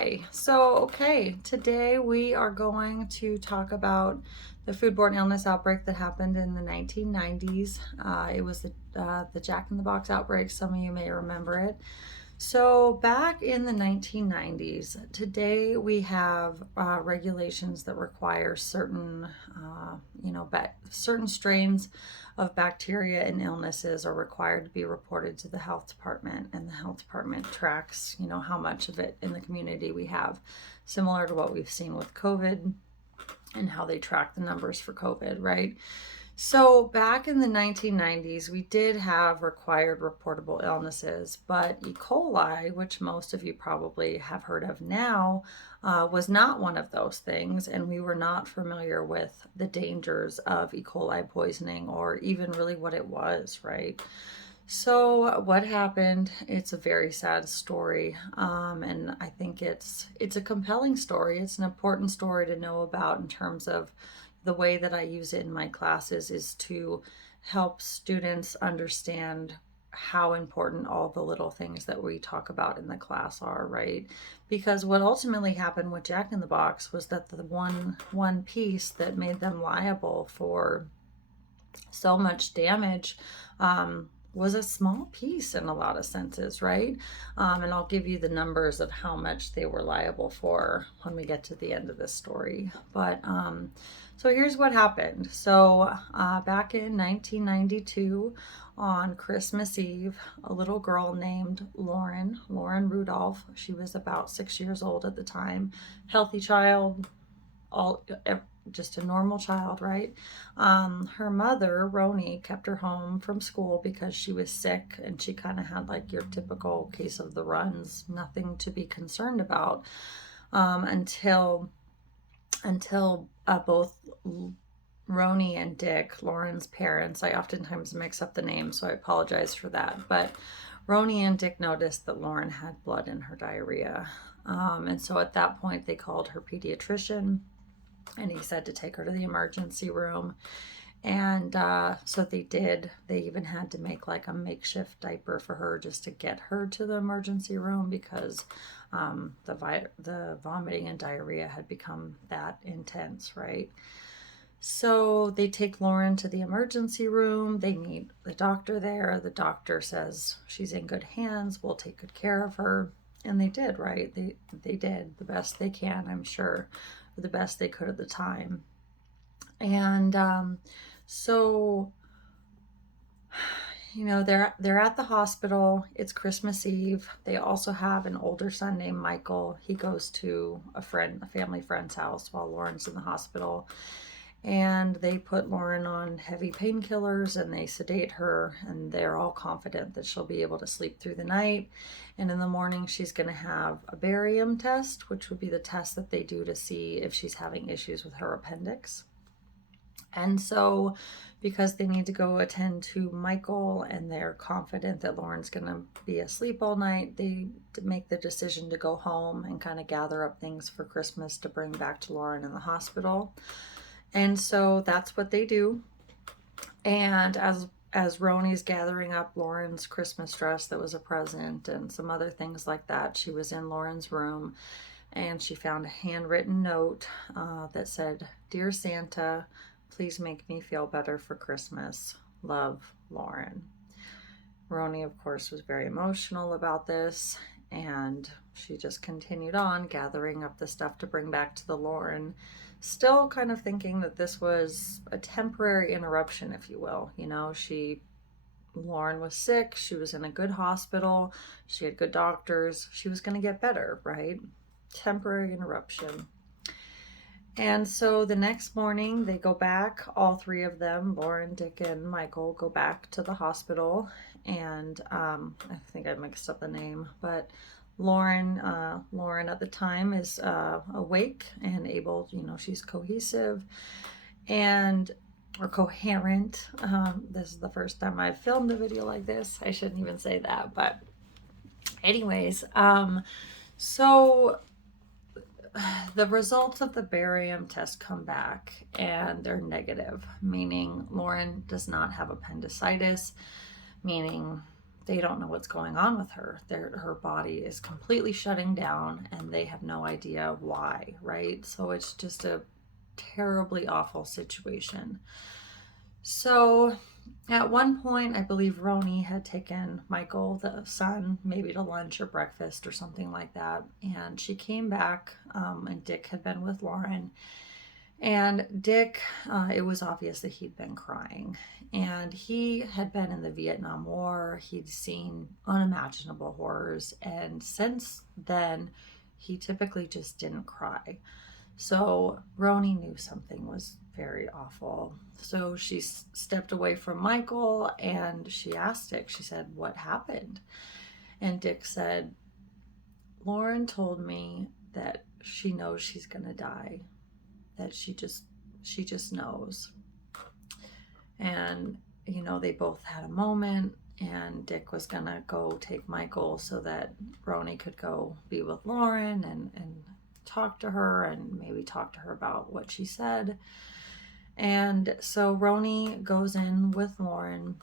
Okay, today we are going to talk about the foodborne illness outbreak that happened in the 1990s. It was the Jack in the Box outbreak. Some of you may remember it. So back in the 1990s, today we have regulations that require certain strains of bacteria and illnesses are required to be reported to the health department, and the health department tracks, how much of it in the community we have, similar to what we've seen with COVID and how they track the numbers for COVID, right? So back in the 1990s, we did have required reportable illnesses, but E. coli, which most of you probably have heard of now, was not one of those things, and we were not familiar with the dangers of E. coli poisoning or even really what it was, right? So what happened? It's a very sad story, and I think it's a compelling story. It's an important story to know about in terms of the way that I use it in my classes is to help students understand how important all the little things that we talk about in the class are, right? Because what ultimately happened with Jack in the Box was that the one piece that made them liable for so much damage was a small piece in a lot of senses, right? And I'll give you the numbers of how much they were liable for when we get to the end of this story. But so here's what happened. So back in 1992, on Christmas Eve, a little girl named Lauren Rudolph, she was about 6 years old at the time, healthy child, just a normal child, right? Her mother, Roni, kept her home from school because she was sick, and she kind of had like your typical case of the runs, nothing to be concerned about, until both Roni and Dick, Lauren's parents, I oftentimes mix up the names, so I apologize for that, but Roni and Dick noticed that Lauren had blood in her diarrhea. And so at that point, they called her pediatrician, and he said to take her to the emergency room. And so they did. They even had to make like a makeshift diaper for her just to get her to the emergency room because the vomiting and diarrhea had become that intense, right? So they take Lauren to the emergency room. They meet the doctor there. The doctor says she's in good hands. We'll take good care of her. And they did, right? They did the best they can, I'm sure, the best they could at the time. And so they're at the hospital. It's Christmas Eve. They also have an older son named Michael. He goes to a family friend's house while Lauren's in the hospital. And they put Lauren on heavy painkillers and they sedate her, and they're all confident that she'll be able to sleep through the night. And in the morning, she's going to have a barium test, which would be the test that they do to see if she's having issues with her appendix. And so, because they need to go attend to Michael and they're confident that Lauren's going to be asleep all night, they make the decision to go home and kind of gather up things for Christmas to bring back to Lauren in the hospital. And so that's what they do. And as Roni's gathering up Lauren's Christmas dress that was a present and some other things like that, she was in Lauren's room and she found a handwritten note that said, "Dear Santa, please make me feel better for Christmas. Love, Lauren." Roni, of course, was very emotional about this, and she just continued on gathering up the stuff to bring back to the Lauren, still kind of thinking that this was a temporary interruption, if you will. Lauren was sick. She was in a good hospital. She had good doctors. She was going to get better, right? Temporary interruption. And so the next morning they go back, all three of them, Lauren, Dick, and Michael, go back to the hospital. And I think I mixed up the name, but Lauren at the time is awake and able, she's cohesive or coherent. This is the first time I've filmed a video like this. I shouldn't even say that, but anyways, so the results of the barium test come back and they're negative, meaning Lauren does not have appendicitis, meaning they don't know what's going on with her. Her body is completely shutting down and they have no idea why, right? So it's just a terribly awful situation. So at one point, I believe Roni had taken Michael, the son, maybe to lunch or breakfast or something like that. And she came back, and Dick had been with Lauren. And Dick, it was obvious that he'd been crying. And he had been in the Vietnam War. He'd seen unimaginable horrors. And since then, he typically just didn't cry. So Roni knew something was very awful. So she stepped away from Michael and she asked Dick, she said, "What happened?" And Dick said, "Lauren told me that she knows she's going to die, that she just knows." And, they both had a moment, and Dick was going to go take Michael so that Roni could go be with Lauren and talk to her and maybe talk to her about what she said. And so Roni goes in with Lauren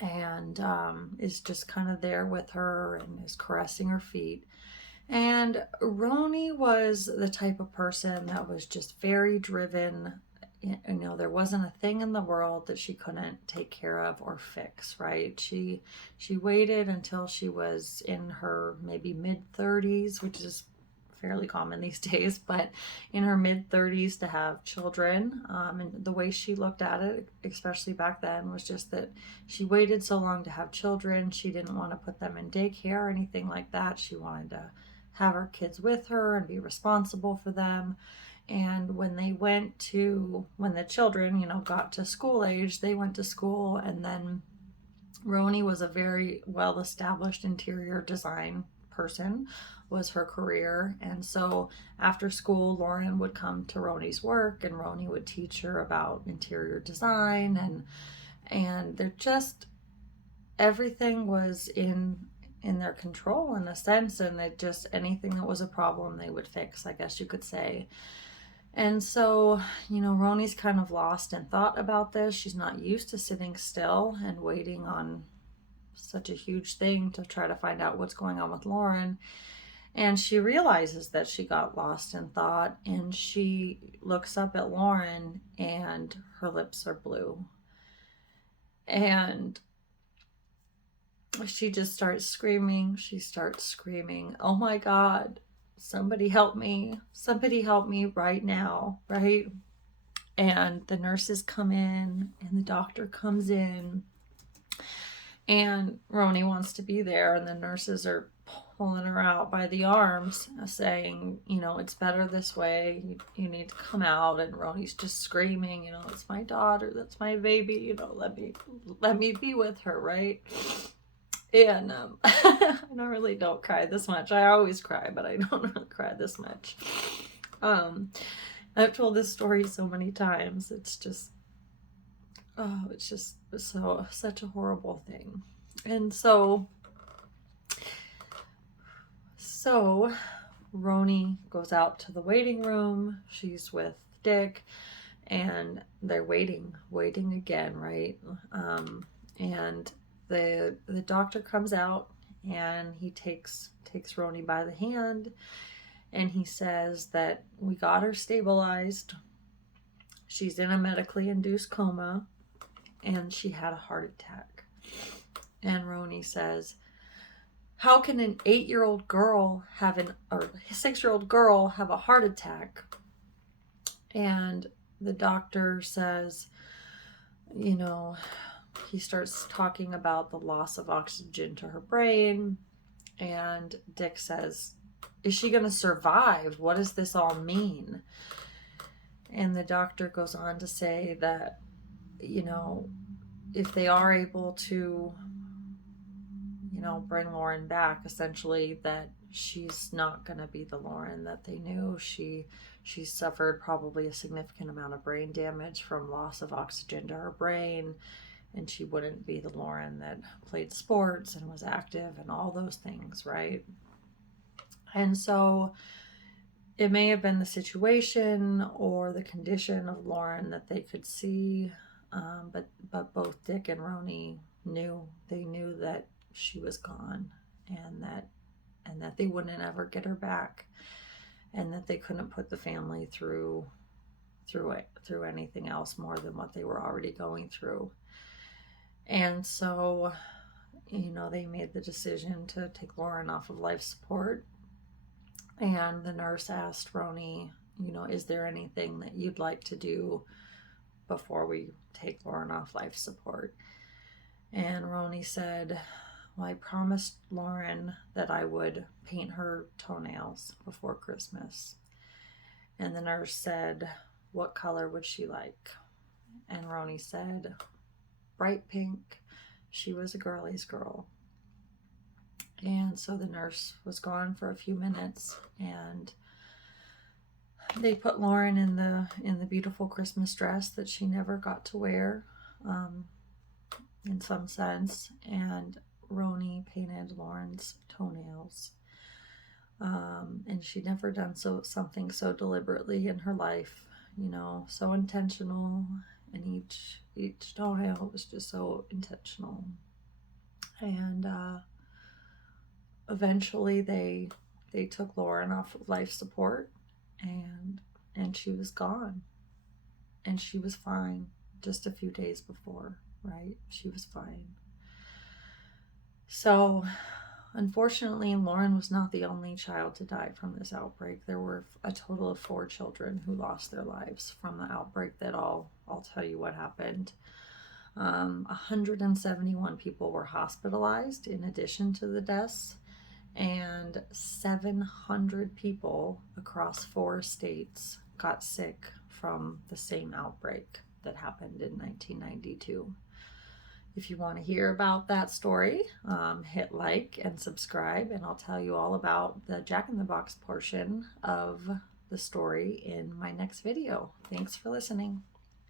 and is just kind of there with her and is caressing her feet. And Roni was the type of person that was just very driven. There wasn't a thing in the world that she couldn't take care of or fix, right? She waited until she was in her maybe mid-30s, which is fairly common these days, but in her mid-30s to have children. And the way she looked at it, especially back then, was just that she waited so long to have children. She didn't want to put them in daycare or anything like that. She wanted to have her kids with her and be responsible for them. And when the children, got to school age, they went to school. And then Roni was a very well-established interior design person, was her career. And so after school, Lauren would come to Roni's work and Roni would teach her about interior design, and they're just, everything was in their control in a sense, and they just, anything that was a problem they would fix, I guess you could say. And so, Roni's kind of lost in thought about this. She's not used to sitting still and waiting on such a huge thing to try to find out what's going on with Lauren. And she realizes that she got lost in thought, and she looks up at Lauren and her lips are blue. And she just starts screaming. She starts screaming, "Oh my God, somebody help me. Somebody help me right now," right? And the nurses come in and the doctor comes in. And Roni wants to be there, and the nurses are pulling her out by the arms, saying, "It's better this way. You need to come out." And Roni's just screaming, "It's my daughter. That's my baby. Let me be with her," right? And I don't cry this much. I always cry, but I don't really cry this much. I've told this story so many times. It's just such a horrible thing. And so Roni goes out to the waiting room. She's with Dick, and they're waiting again, right? And the doctor comes out, and he takes Roni by the hand, and he says that we got her stabilized. She's in a medically induced coma, and she had a heart attack. And Roni says, "How can an 8-year-old girl or a 6-year-old girl have a heart attack?" And the doctor says, he starts talking about the loss of oxygen to her brain. And Dick says, "Is she going to survive? What does this all mean?" And the doctor goes on to say that, if they are able to, bring Lauren back, essentially, that she's not going to be the Lauren that they knew. She suffered probably a significant amount of brain damage from loss of oxygen to her brain, and she wouldn't be the Lauren that played sports and was active and all those things, right? And so it may have been the situation or the condition of Lauren that they could see, but both Dick and Roni knew. They knew that she was gone, and that they wouldn't ever get her back, and that they couldn't put the family through anything else more than what they were already going through. And so, they made the decision to take Lauren off of life support. And the nurse asked Roni, is there anything that you'd like to do before we take Lauren off life support? And Roni said, well, I promised Lauren that I would paint her toenails before Christmas. And the nurse said, what color would she like? And Roni said, bright pink. She was a girly's girl. And so the nurse was gone for a few minutes, and they put Lauren in the beautiful Christmas dress that she never got to wear, in some sense. And Roni painted Lauren's toenails. And she'd never done something so deliberately in her life, so intentional, and each toenail was just so intentional. And eventually they took Lauren off of life support, and she was gone, and she was fine just a few days before, right? She was fine. So unfortunately, Lauren was not the only child to die from this outbreak. There were a total of 4 children who lost their lives from the outbreak. That I'll tell you what happened. 171 people were hospitalized in addition to the deaths, and 700 people across 4 states got sick from the same outbreak that happened in 1992. If you want to hear about that story, hit like and subscribe, and I'll tell you all about the Jack in the Box portion of the story in my next video. Thanks for listening.